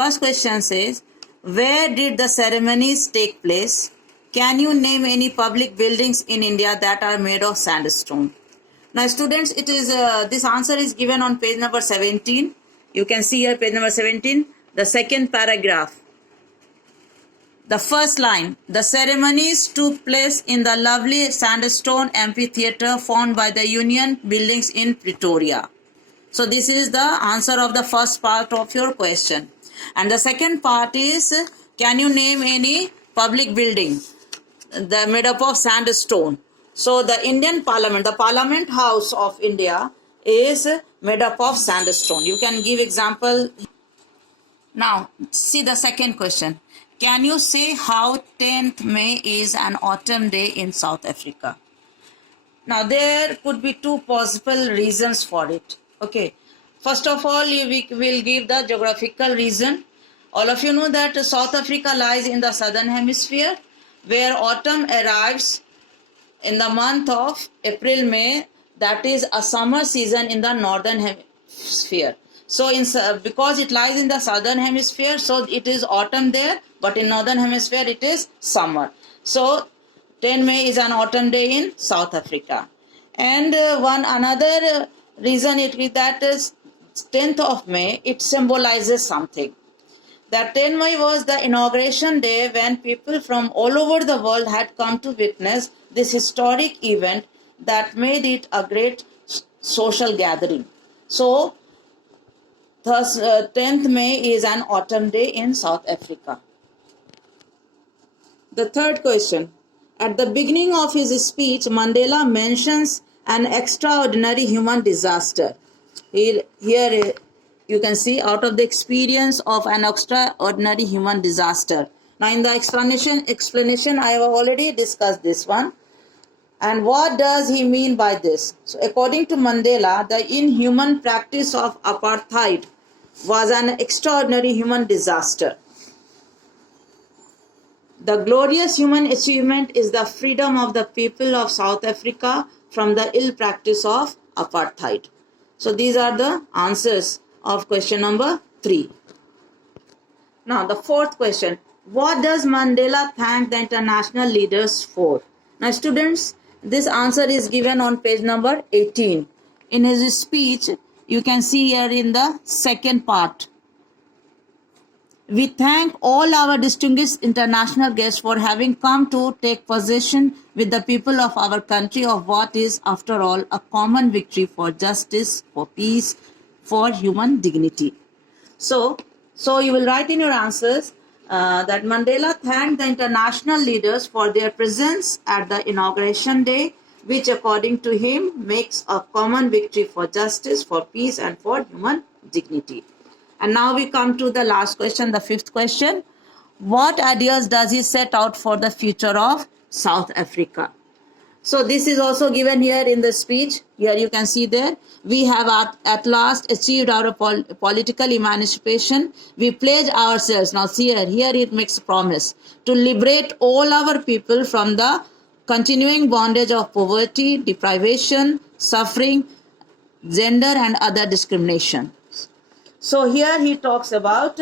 First question says, where did the ceremonies take place? Can you name any public buildings in India that are made of sandstone? Now students, it is this answer is given on page number 17. You can see here page number 17, the second paragraph. The first line, the ceremonies took place in the lovely sandstone amphitheatre formed by the Union buildings in Pretoria. So this is the answer of the first part of your question. And the second part is, can you name any public building that made up of sandstone? So the Indian Parliament, the Parliament House of India is made up of sandstone. You can give example. Now see the second question. Can you say how 10th May is an autumn day in South Africa? Now there could be two possible reasons for it. Okay. First of all, we will give the geographical reason. All of you know that South Africa lies in the southern hemisphere, where autumn arrives in the month of April-May, that is a summer season in the northern hemisphere. So because it lies in the southern hemisphere, so it is autumn there, but in northern hemisphere it is summer. So 10 May is an autumn day in South Africa. And one another reason it is that is 10th of May, it symbolizes something. That 10 May was the inauguration day when people from all over the world had come to witness this historic event that made it a great social gathering. So, thus 10th May is an autumn day in South Africa. The third question. At the beginning of his speech, Mandela mentions an extraordinary human disaster. Here you can see, out of the experience of an extraordinary human disaster. Now in the explanation I have already discussed this one. And what does he mean by this? So according to Mandela, the inhuman practice of apartheid was an extraordinary human disaster. The glorious human achievement is the freedom of the people of South Africa from the ill practice of apartheid. So these are the answers of question number 3. Now the fourth question. What does Mandela thank the international leaders for? Now students, this answer is given on page number 18. In his speech, you can see here in the second part. We thank all our distinguished international guests for having come to take possession with the people of our country of what is, after all, a common victory for justice, for peace, for human dignity. So you will write in your answers that Mandela thanked the international leaders for their presence at the inauguration day, which according to him makes a common victory for justice, for peace and for human dignity. And now we come to the last question, the fifth question. What ideas does he set out for the future of South Africa? So this is also given here in the speech. Here you can see there. We have at last achieved our political emancipation. We pledge ourselves. Now see here it makes a promise to liberate all our people from the continuing bondage of poverty, deprivation, suffering, gender and other discrimination. So here he talks about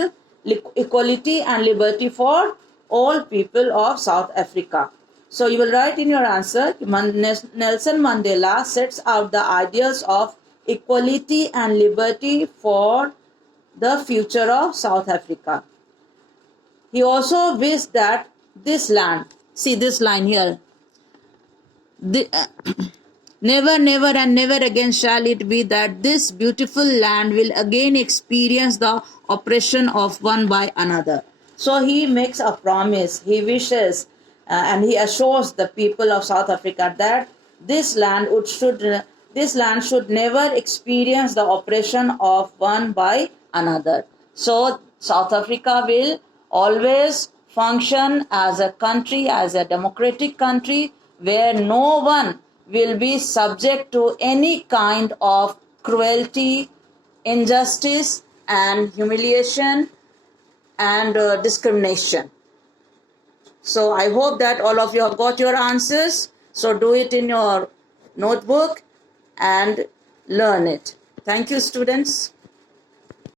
equality and liberty for all people of South Africa. So you will write in your answer, Nelson Mandela sets out the ideals of equality and liberty for the future of South Africa. He also wished that this land, see this line here, never, never and never again shall it be that this beautiful land will again experience the oppression of one by another. So he makes a promise, he wishes and he assures the people of South Africa that this land should never experience the oppression of one by another. So South Africa will always function as a country, as a democratic country, where no one will be subject to any kind of cruelty, injustice and humiliation and discrimination. So I hope that all of you have got your answers. So do it in your notebook and learn it. Thank you, students.